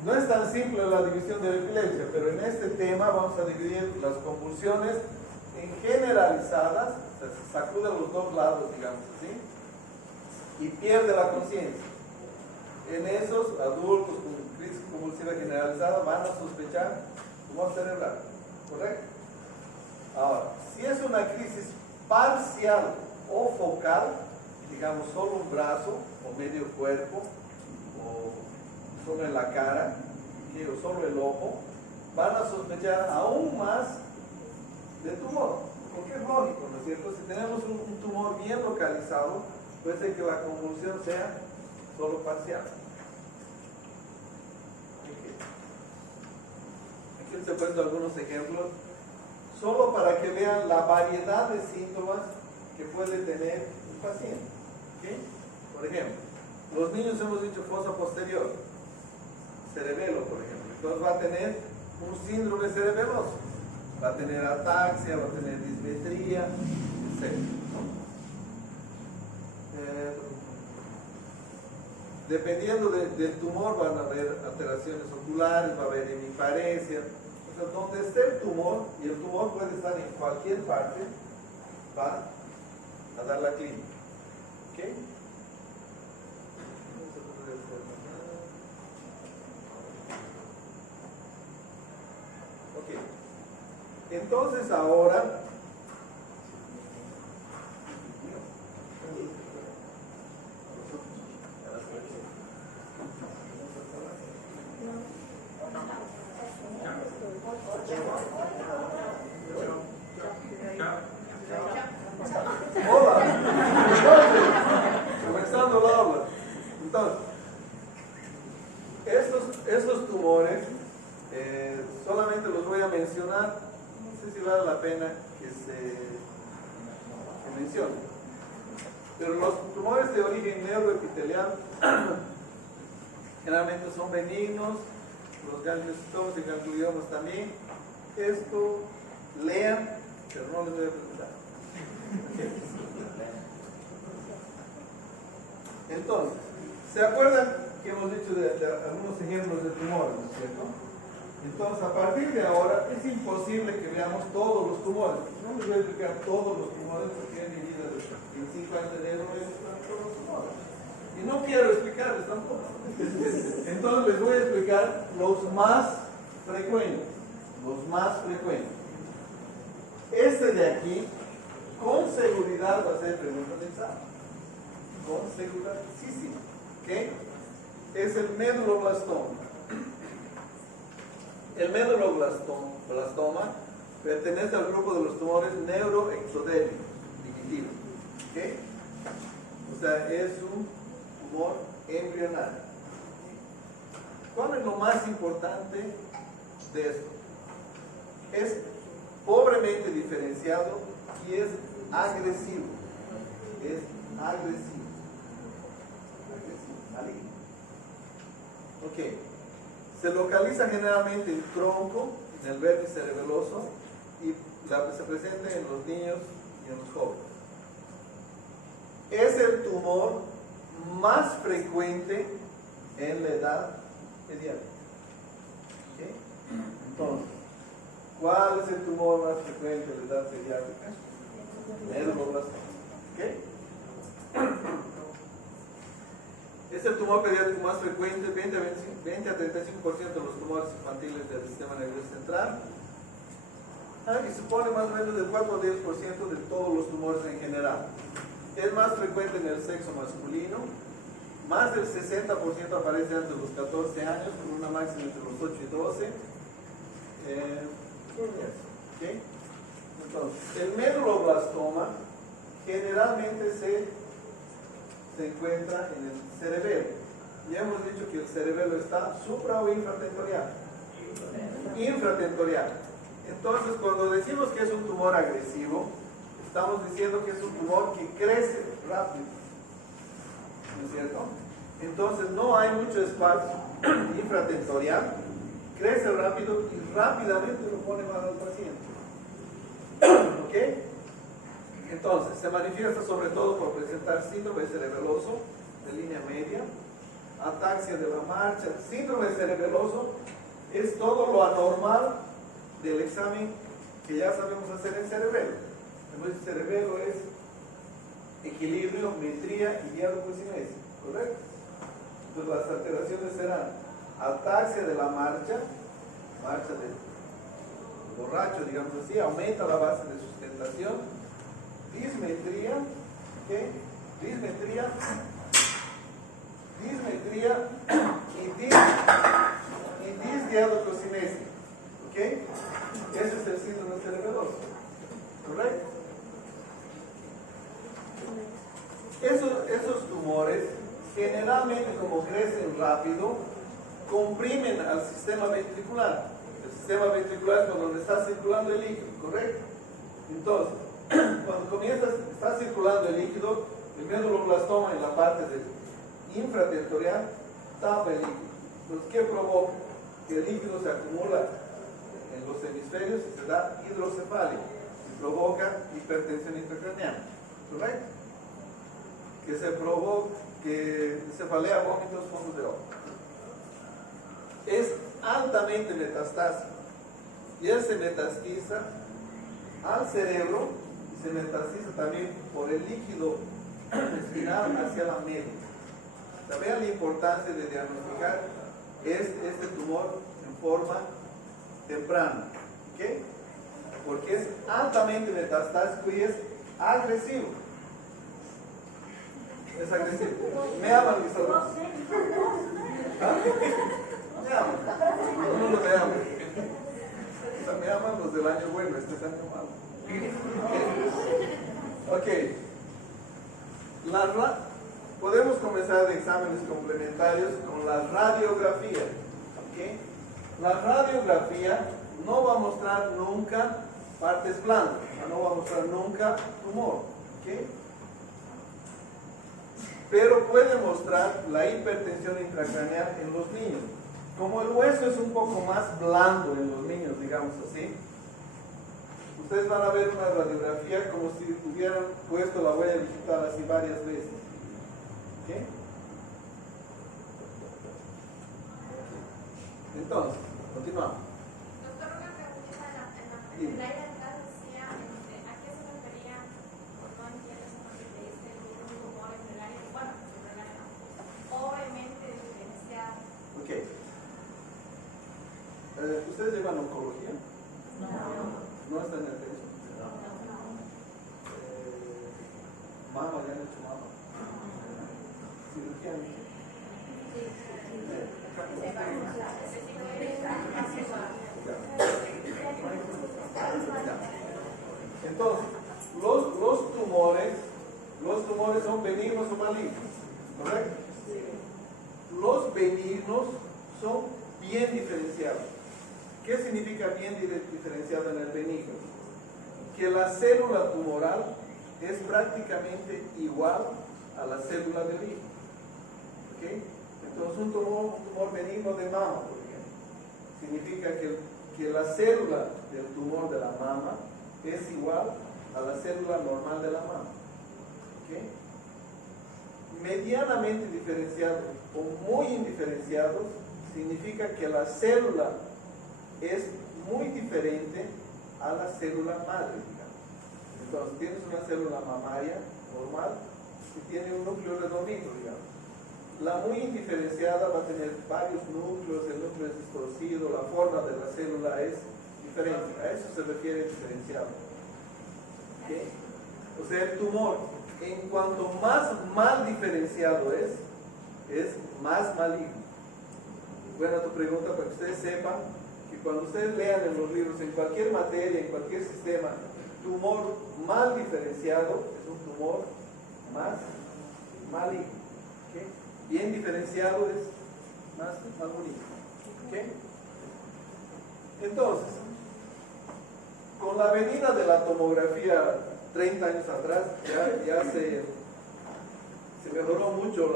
no es tan simple la división de la epilepsia, pero en este tema vamos a dividir las convulsiones en generalizadas, o sea, se sacude a los dos lados, digamos así, y pierde la conciencia. En esos adultos con crisis convulsiva generalizada van a sospechar tumor cerebral, ¿correcto? Ahora, si es una crisis parcial o focal, digamos solo un brazo o medio cuerpo o solo en la cara, o solo el ojo, van a sospechar aún más de tumor, porque es lógico, ¿no es cierto? Si tenemos un tumor bien localizado, puede ser que la convulsión sea solo parcial. Aquí les he puesto algunos ejemplos, solo para que vean la variedad de síntomas que puede tener paciente. ¿Okay? Por ejemplo, los niños hemos dicho fosa posterior, cerebelo, por ejemplo. Entonces va a tener un síndrome cerebeloso, va a tener ataxia, va a tener dismetría, etc. Dependiendo del tumor van a haber alteraciones oculares, va a haber hemiparesia. O sea, donde esté el tumor, y el tumor puede estar en cualquier parte, va a dar la clínica. ¿Ok? Ok. Entonces ahora hola, comenzando el aula. Entonces, estos tumores solamente los voy a mencionar, no sé si vale la pena que se mencione, pero los tumores de origen neuroepitelial generalmente son benignos, los gangliositomos y gangliomas también. Esto lean, pero no les voy a presentar. Entonces, ¿se acuerdan que hemos dicho de algunos ejemplos de tumores, ¿no es cierto? Entonces, a partir de ahora, es imposible que veamos todos los tumores. No les voy a explicar todos los tumores porque en mi vida en 5 años de no voy a explicar todos los tumores. Y no quiero explicarles tampoco. Entonces, les voy a explicar los más frecuentes. Los más frecuentes. Este de aquí, con seguridad va a ser pregunta de examen. Con seguridad, sí. ¿Ok? Es el meduloblastoma. El meduloblastoma pertenece al grupo de los tumores neuroexodérmicos, digestivos. ¿Ok? O sea, es un tumor embrionario. ¿Cuál es lo más importante de esto? Es pobremente diferenciado y es agresivo. Es agresivo. Maligno. Ok. Se localiza generalmente en el tronco, en el vértice cerebeloso, y se presenta en los niños y en los jóvenes. Es el tumor más frecuente en la edad pediátrica. ¿Okay? Entonces, ¿cuál es el tumor más frecuente en la edad pediátrica? Meduloblastoma. ¿Okay? Es el tumor pediátrico más frecuente, 20 a 35% de los tumores infantiles del sistema nervioso central. Y supone más o menos del 4 al 10% de todos los tumores en general. Es más frecuente en el sexo masculino. Más del 60% aparece antes de los 14 años, con una máxima entre los 8 y 12. ¿Okay? Entonces, el meduloblastoma generalmente se encuentra en el cerebelo. Ya hemos dicho que el cerebelo está supra o infratentorial. Infratentorial. Entonces, cuando decimos que es un tumor agresivo, estamos diciendo que es un tumor que crece rápido. ¿No es cierto? Entonces, no hay mucho espacio infratentorial, crece rápido y rápidamente lo pone mal al paciente. ¿Ok? Entonces, se manifiesta sobre todo por presentar síndrome cerebeloso de línea media, ataxia de la marcha. Síndrome cerebeloso es todo lo anormal del examen que ya sabemos hacer en cerebelo. El cerebelo es equilibrio, metría y diadococinesia, ¿correcto? Entonces las alteraciones serán ataxia de la marcha del borracho, digamos así, aumenta la base de sustentación, dismetría, ¿okay? Dismetría y disdiadococinesia, ¿ok? Ese es el síndrome cerebeloso, ¿correcto? Esos tumores generalmente, como crecen rápido, comprimen al sistema ventricular. El sistema ventricular es donde está circulando el líquido, ¿correcto? Entonces, cuando está circulando el líquido, Meduloblastoma en la parte infraterritorial tapa el líquido. Entonces, ¿qué provoca? Que el líquido se acumula en los hemisferios y se da hidrocefalia y provoca hipertensión intracraneal. ¿Correcto? Que se provoca, que cefalea, vómitos, fondos de ojo. Es altamente metastásico y él se metastiza al cerebro y se metastiza también por el líquido espinal hacia la médula. Vean la importancia de diagnosticar este tumor en forma temprana. ¿Okay? Porque es altamente metastásico y es agresivo. Es agresivo. Me aman mis alumnos. ¿Ah? Me aman. No los me aman. O sea, me aman los del año bueno, este es año malo. Ok. Podemos comenzar de exámenes complementarios con la radiografía. ¿Okay? La radiografía no va a mostrar nunca partes blancas, no va a mostrar nunca tumor. ¿Okay? Pero puede mostrar la hipertensión intracraneal en los niños. Como el hueso es un poco más blando en los niños, digamos así, ustedes van a ver una radiografía como si hubieran puesto la huella digital así varias veces. ¿Okay? Entonces, continuamos. Doctor, una pregunta en la entrada decía a qué se refería, o no entiendo esa parte que dice un tumor en el área, bueno, en el área obviamente diferenciado. Ok. ¿Ustedes llevan oncología? ¿No están en el texto? ¿Mama? ¿Ya han hecho mama? ¿Cirugía? Entonces, los tumores son benignos o malignos, ¿correcto? Los benignos son bien diferenciados. ¿Qué significa bien diferenciado en el benigno? Que la célula tumoral es prácticamente igual a la célula del hijo. ¿Okay? Entonces, un tumor benigno de mama, por ejemplo, significa que la célula del tumor de la mama es igual a la célula normal de la mama. ¿Okay? Medianamente diferenciados o muy indiferenciados significa que la célula es muy diferente a la célula madre, digamos. Entonces tienes una célula mamaria normal y tiene un núcleo redondito, digamos. La muy indiferenciada va a tener varios núcleos, el núcleo es distorcido, la forma de la célula es diferente. A eso se refiere diferenciado. ¿Okay? O sea, el tumor, en cuanto más mal diferenciado es más maligno. Buena tu pregunta para que ustedes sepan que cuando ustedes lean en los libros, en cualquier materia, en cualquier sistema, tumor mal diferenciado es un tumor más maligno. ¿Okay? Bien diferenciado es más bonito. ¿Okay? Entonces, con la venida de la tomografía 30 años atrás, ya se mejoró mucho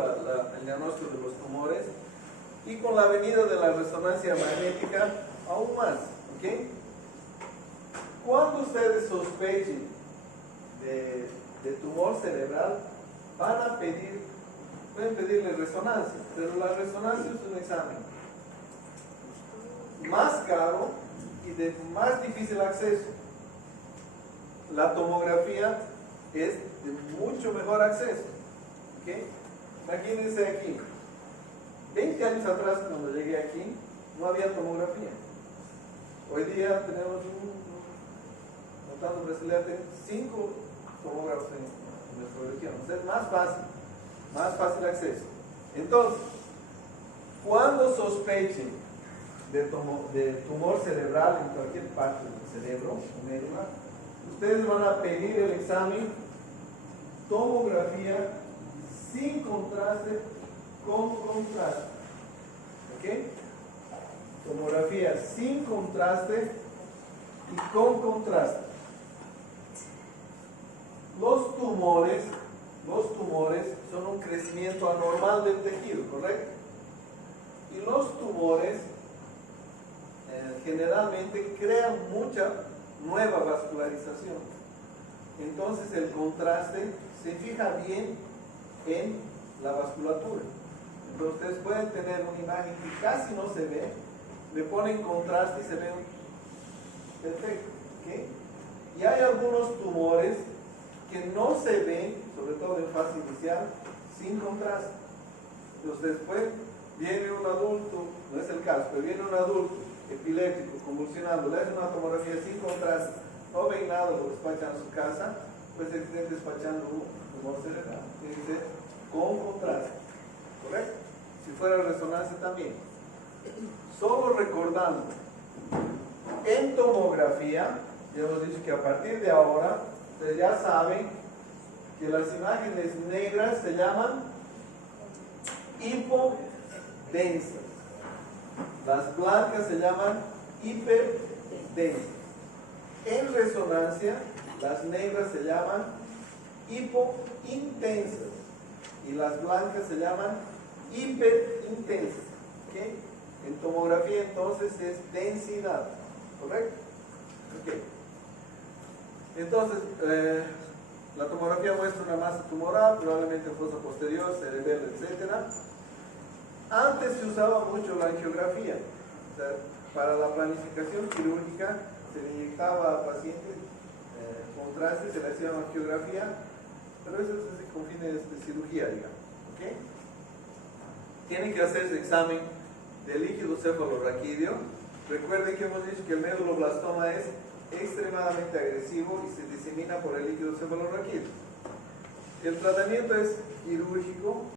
el diagnóstico de los tumores, y con la venida de la resonancia magnética, aún más. ¿Okay? Cuando ustedes sospechen de tumor cerebral, pueden pedirle resonancia, pero la resonancia es un examen más caro y de más difícil acceso. La tomografía es de mucho mejor acceso. ¿Okay? Imagínense aquí, 20 años atrás cuando llegué aquí, no había tomografía. Hoy día tenemos notando brasileño, 5 tomógrafos en nuestra región. O sea, es más fácil acceso. Entonces, cuando sospechen de tumor cerebral en cualquier parte del cerebro o médula, ustedes van a pedir el examen tomografía sin contraste, con contraste. ¿Ok? Tomografía sin contraste y con contraste. Los tumores los tumores son un crecimiento anormal del tejido, ¿correcto? Y los tumores generalmente crean mucha nueva vascularización. Entonces el contraste se fija bien en la vasculatura. Entonces ustedes pueden tener una imagen que casi no se ve, le ponen contraste y se ve perfecto. ¿Okay? Y hay algunos tumores que no se ven, sobre todo en fase inicial, sin contraste. Entonces después viene un adulto, no es el caso, pero viene un adulto epiléptico, convulsionando, le hacen una tomografía sin contraste, no ven nada, lo despachan a su casa, pues se estén despachando un tumor cerebral. Tiene que ser con contraste, ¿correcto? Si fuera resonancia también. Solo recordando, en tomografía, ya hemos dicho que a partir de ahora, ustedes ya saben que las imágenes negras se llaman hipodensas. Las blancas se llaman hiperdensas. En resonancia, las negras se llaman hipointensas y las blancas se llaman hiperintensas. ¿Okay? En tomografía entonces es densidad, ¿correcto? Okay. Entonces, la tomografía muestra una masa tumoral, probablemente fosa posterior, cerebelo, etc. Antes se usaba mucho la angiografía. O sea, para la planificación quirúrgica se le inyectaba al paciente contraste, se le hacía una angiografía, pero eso es con fines de cirugía, digamos. ¿Okay? Tiene que hacerse examen del líquido cefalorraquídeo. Recuerden que hemos dicho que el meduloblastoma es extremadamente agresivo y se disemina por el líquido cefalorraquídeo. El tratamiento es quirúrgico.